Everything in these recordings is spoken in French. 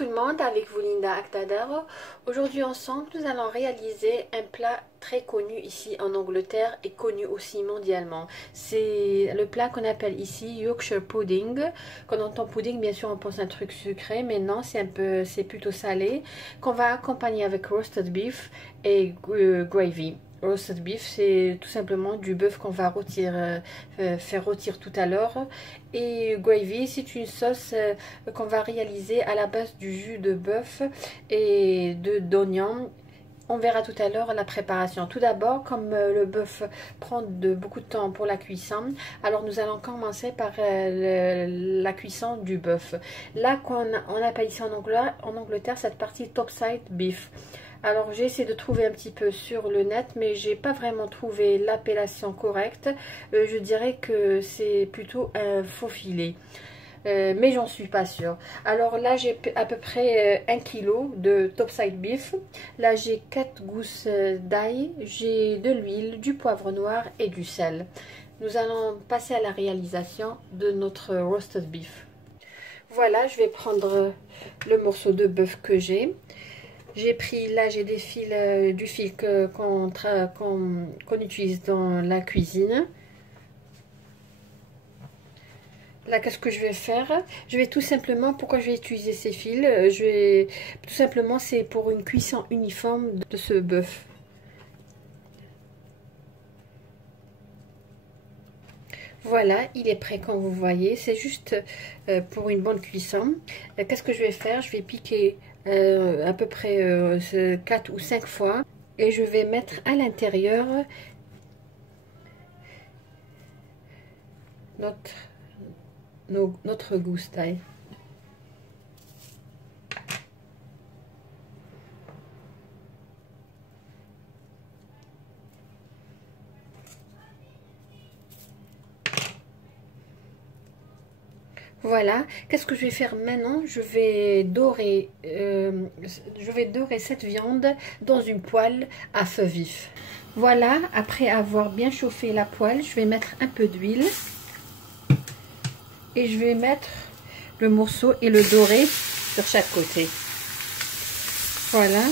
tout le monde, avec vous Linda Actadaro. Aujourd'hui ensemble nous allons réaliser un plat très connu ici en Angleterre et connu aussi mondialement. C'est le plat qu'on appelle ici Yorkshire pudding. Quand on entend pudding, bien sûr on pense à un truc sucré, mais non, c'est plutôt salé, qu'on va accompagner avec roasted beef et gravy. Roasted beef, c'est tout simplement du bœuf qu'on va faire rôtir tout à l'heure. Et gravy, c'est une sauce qu'on va réaliser à la base du jus de bœuf et d'oignon. On verra tout à l'heure la préparation. Tout d'abord, comme le bœuf prend beaucoup de temps pour la cuisson, alors nous allons commencer par la cuisson du bœuf. Là, on appelle ici en Angleterre cette partie topside beef. Alors j'ai essayé de trouver un petit peu sur le net, mais j'ai pas vraiment trouvé l'appellation correcte. Je dirais que c'est plutôt un faux filet. Mais j'en suis pas sûre. Alors là j'ai à peu près 1 kg de topside beef. Là j'ai 4 gousses d'ail, j'ai de l'huile, du poivre noir et du sel. Nous allons passer à la réalisation de notre roasted beef. Voilà, je vais prendre le morceau de bœuf que j'ai. J'ai pris, là j'ai des fils, du fil qu'on utilise dans la cuisine. Là, qu'est-ce que je vais faire? Je vais tout simplement, pourquoi je vais utiliser ces fils? Tout simplement, c'est pour une cuisson uniforme de ce bœuf. Voilà, il est prêt comme vous voyez. C'est juste pour une bonne cuisson. Qu'est-ce que je vais faire? Je vais piquer à peu près 4 ou 5 fois. Et je vais mettre à l'intérieur notre gousse d'ail. Voilà, qu'est-ce que je vais faire maintenant? Je vais dorer cette viande dans une poêle à feu vif. Voilà, après avoir bien chauffé la poêle, je vais mettre un peu d'huile et je vais mettre le morceau et le dorer sur chaque côté. Voilà.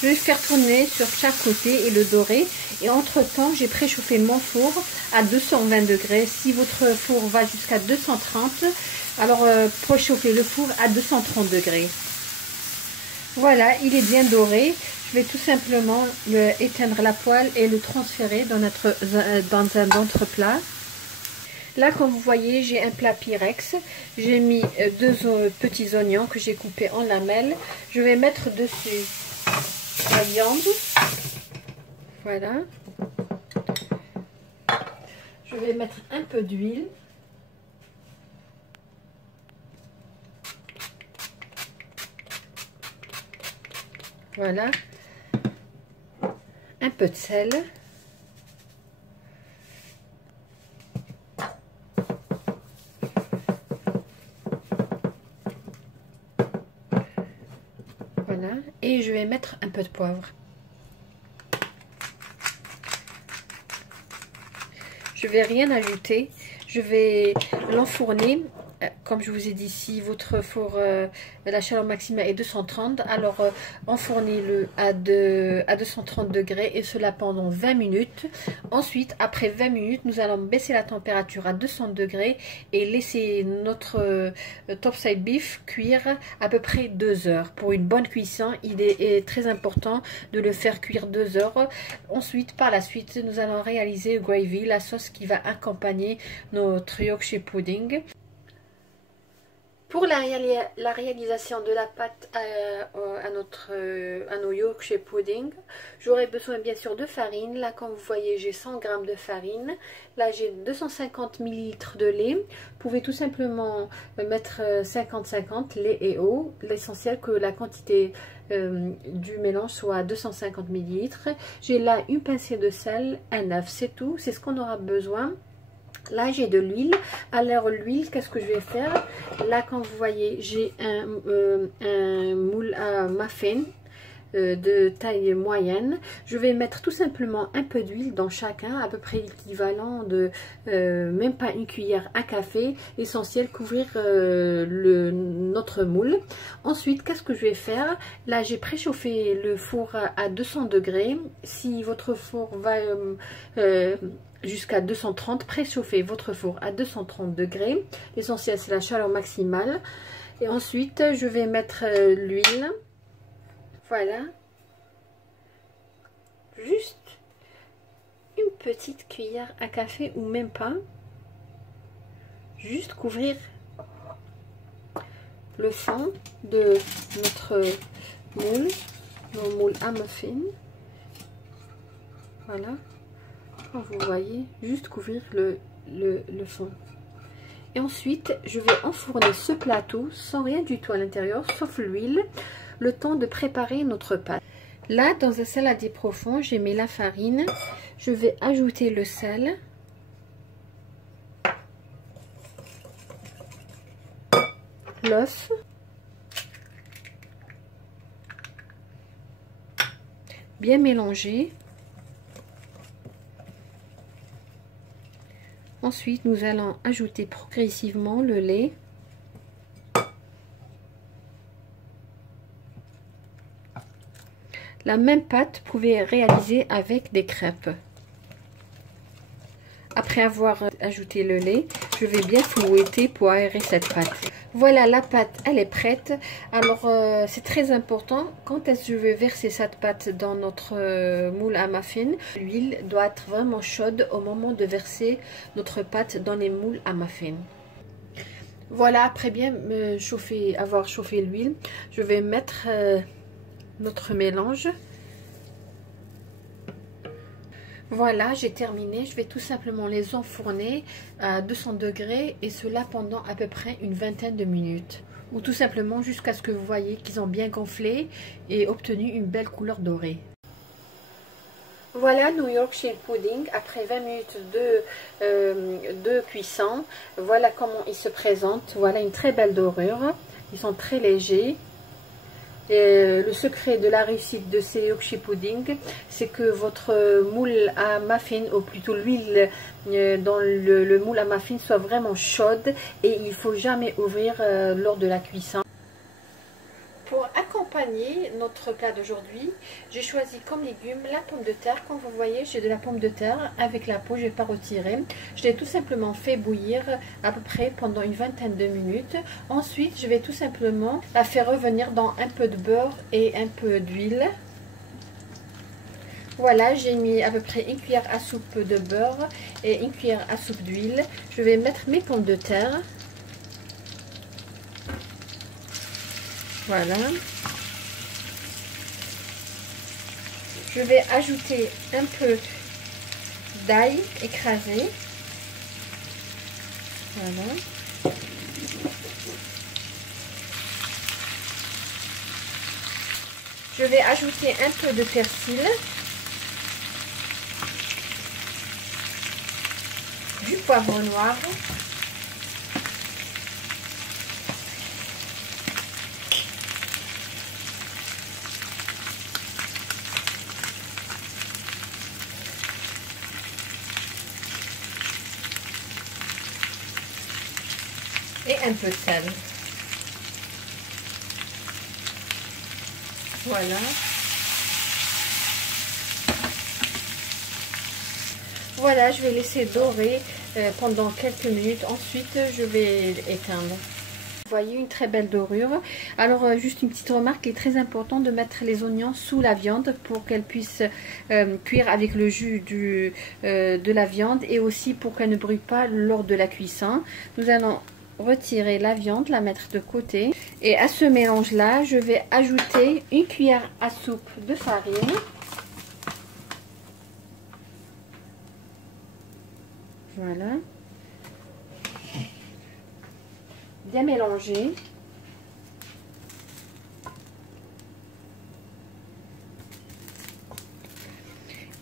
Je vais faire tourner sur chaque côté et le dorer. Et entre temps, j'ai préchauffé mon four à 220 degrés. Si votre four va jusqu'à 230, alors préchauffez le four à 230 degrés. Voilà, il est bien doré. Je vais tout simplement éteindre la poêle et le transférer dans un autre plat. Là, comme vous voyez, j'ai un plat Pyrex. J'ai mis 2 petits oignons que j'ai coupés en lamelles. Je vais mettre dessus la viande. Voilà. Je vais mettre un peu d'huile. Voilà. Un peu de sel. Voilà. Et je vais mettre un peu de poivre. Je vais rien ajouter. Je vais l'enfourner. Comme je vous ai dit, si votre four, la chaleur maximale est 230, alors enfournez-le à 230 degrés et cela pendant 20 minutes. Ensuite, après 20 minutes, nous allons baisser la température à 200 degrés et laisser notre topside beef cuire à peu près 2 heures. Pour une bonne cuisson, il est très important de le faire cuire 2 heures. Ensuite, par la suite, nous allons réaliser gravy, la sauce qui va accompagner notre Yorkshire pudding. Pour la réalisation de la pâte à nos Yorkshire pudding, j'aurai besoin bien sûr de farine. Là, comme vous voyez, j'ai 100 g de farine. Là, j'ai 250 ml de lait. Vous pouvez tout simplement mettre 50-50 lait et eau. L'essentiel que la quantité du mélange soit 250 ml. J'ai là une pincée de sel, un œuf, c'est tout. C'est ce qu'on aura besoin. Là, j'ai de l'huile. Alors, l'huile, qu'est-ce que je vais faire? Là, comme vous voyez, j'ai un moule à muffin de taille moyenne. Je vais mettre tout simplement un peu d'huile dans chacun, à peu près l'équivalent de même pas une cuillère à café. L'essentiel, couvrir notre moule. Ensuite, qu'est-ce que je vais faire? Là, j'ai préchauffé le four à 200 degrés. Si votre four va jusqu'à 230, préchauffez votre four à 230 degrés. L'essentiel, c'est la chaleur maximale. Et ensuite, je vais mettre l'huile. Voilà. Juste une petite cuillère à café ou même pas. Juste couvrir le fond de notre moule, mon moule à muffin. Voilà. Comme vous voyez, juste couvrir le fond. Et ensuite, je vais enfourner ce plateau sans rien du tout à l'intérieur, sauf l'huile, le temps de préparer notre pâte. Là, dans un saladier profond, j'ai mis la farine. Je vais ajouter le sel. L'œuf. Bien mélanger. Ensuite, nous allons ajouter progressivement le lait. La même pâte, vous pouvez réaliser avec des crêpes. Après avoir ajouté le lait, je vais bien fouetter pour aérer cette pâte. Voilà, la pâte, elle est prête. Alors, c'est très important, quand est-ce que je vais verser cette pâte dans notre moule à muffin? L'huile doit être vraiment chaude au moment de verser notre pâte dans les moules à muffin. Voilà, après bien avoir chauffé l'huile, je vais mettre notre mélange. Voilà, j'ai terminé. Je vais tout simplement les enfourner à 200 degrés et cela pendant à peu près une vingtaine de minutes. Ou tout simplement jusqu'à ce que vous voyez qu'ils ont bien gonflé et obtenu une belle couleur dorée. Voilà nos Yorkshire pudding après 20 minutes de cuisson. Voilà comment ils se présentent. Voilà une très belle dorure. Ils sont très légers. Et le secret de la réussite de ces Yorkshire pudding, c'est que votre moule à muffin, ou plutôt l'huile dans le moule à muffin soit vraiment chaude et il ne faut jamais ouvrir lors de la cuisson. Pour accompagner notre plat d'aujourd'hui, j'ai choisi comme légumes la pomme de terre. Comme vous voyez, j'ai de la pomme de terre avec la peau, je ne vais pas retirer. Je l'ai tout simplement fait bouillir à peu près pendant une vingtaine de minutes. Ensuite, je vais tout simplement la faire revenir dans un peu de beurre et un peu d'huile. Voilà, j'ai mis à peu près une cuillère à soupe de beurre et une cuillère à soupe d'huile. Je vais mettre mes pommes de terre. Voilà. Je vais ajouter un peu d'ail écrasé. Voilà. Je vais ajouter un peu de persil. Du poivre noir. Et un peu de sel. Voilà. Voilà, je vais laisser dorer pendant quelques minutes. Ensuite, je vais éteindre. Vous voyez une très belle dorure. Alors, juste une petite remarque, il est très important de mettre les oignons sous la viande pour qu'elle puisse cuire avec le jus de la viande et aussi pour qu'elle ne brûle pas lors de la cuisson. Nous allons retirer la viande, la mettre de côté. Et à ce mélange là, je vais ajouter une cuillère à soupe de farine. Voilà. Bien mélanger.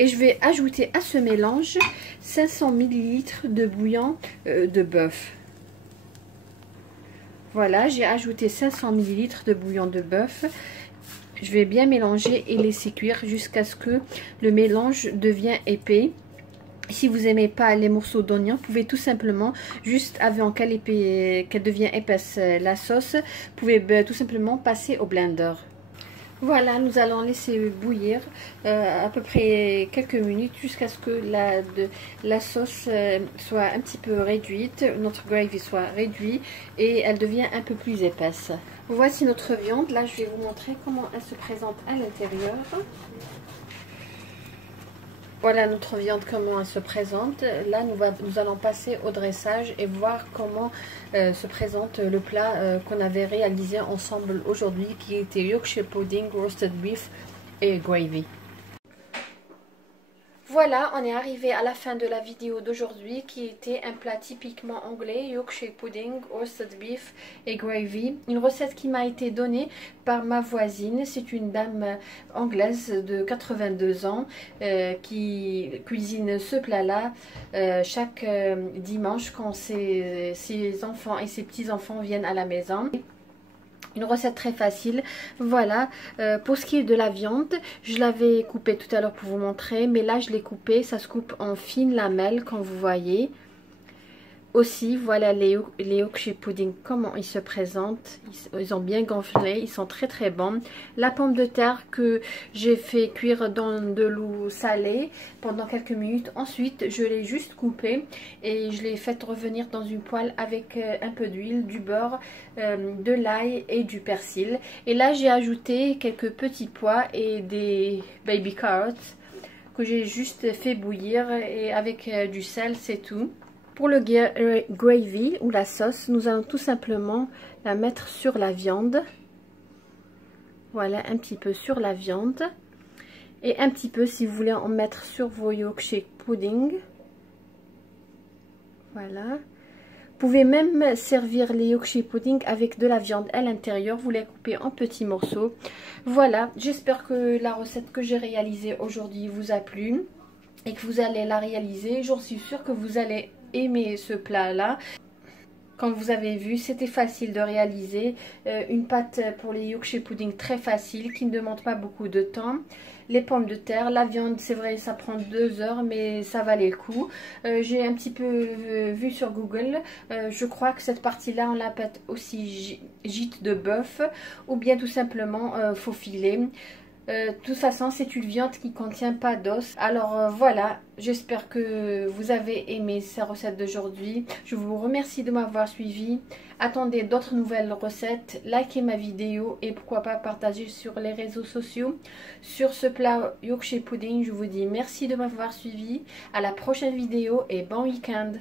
Et je vais ajouter à ce mélange 500 ml de bouillon de bœuf. Voilà, j'ai ajouté 500 ml de bouillon de bœuf. Je vais bien mélanger et laisser cuire jusqu'à ce que le mélange devienne épais. Si vous n'aimez pas les morceaux d'oignon, vous pouvez tout simplement, juste avant qu'elle devienne épaisse la sauce, vous pouvez tout simplement passer au blender. Voilà, nous allons laisser bouillir à peu près quelques minutes jusqu'à ce que la sauce soit un petit peu réduite, notre gravy soit réduite et elle devient un peu plus épaisse. Voici notre viande. Là, je vais vous montrer comment elle se présente à l'intérieur. Voilà notre viande, comment elle se présente. Là, nous allons passer au dressage et voir comment se présente le plat qu'on avait réalisé ensemble aujourd'hui, qui était Yorkshire pudding, roasted beef et gravy. Voilà, on est arrivé à la fin de la vidéo d'aujourd'hui qui était un plat typiquement anglais, Yorkshire pudding, roasted beef et gravy. Une recette qui m'a été donnée par ma voisine. C'est une dame anglaise de 82 ans qui cuisine ce plat-là chaque dimanche quand ses enfants et ses petits-enfants viennent à la maison. Une recette très facile. Voilà, pour ce qui est de la viande, je l'avais coupée tout à l'heure pour vous montrer, mais là je l'ai coupée, ça se coupe en fines lamelles comme vous voyez. Aussi, voilà les Yorkshire pudding, comment ils se présentent. Ils ont bien gonflé, ils sont très très bons. La pomme de terre que j'ai fait cuire dans de l'eau salée pendant quelques minutes. Ensuite, je l'ai juste coupée et je l'ai fait revenir dans une poêle avec un peu d'huile, du beurre, de l'ail et du persil. Et là, j'ai ajouté quelques petits pois et des baby carrots que j'ai juste fait bouillir et avec du sel, c'est tout. Pour le gravy ou la sauce, nous allons tout simplement la mettre sur la viande. Voilà, un petit peu sur la viande. Et un petit peu, si vous voulez en mettre sur vos Yorkshire pudding. Voilà. Vous pouvez même servir les Yorkshire pudding avec de la viande à l'intérieur. Vous les coupez en petits morceaux. Voilà, j'espère que la recette que j'ai réalisée aujourd'hui vous a plu. Et que vous allez la réaliser. J'en suis sûre que vous allez aimer ce plat là. Comme vous avez vu, c'était facile de réaliser. Une pâte pour les Yorkshire pudding très facile, qui ne demande pas beaucoup de temps. Les pommes de terre, la viande, c'est vrai, ça prend 2 heures, mais ça valait le coup. J'ai un petit peu vu sur Google. Je crois que cette partie-là, on l'appelle aussi gîte de bœuf, ou bien tout simplement faux filet. De toute façon, c'est une viande qui ne contient pas d'os. Alors voilà, j'espère que vous avez aimé cette recette d'aujourd'hui. Je vous remercie de m'avoir suivi. Attendez d'autres nouvelles recettes. Likez ma vidéo et pourquoi pas partager sur les réseaux sociaux. Sur ce plat Yorkshire pudding, je vous dis merci de m'avoir suivi. À la prochaine vidéo et bon week-end.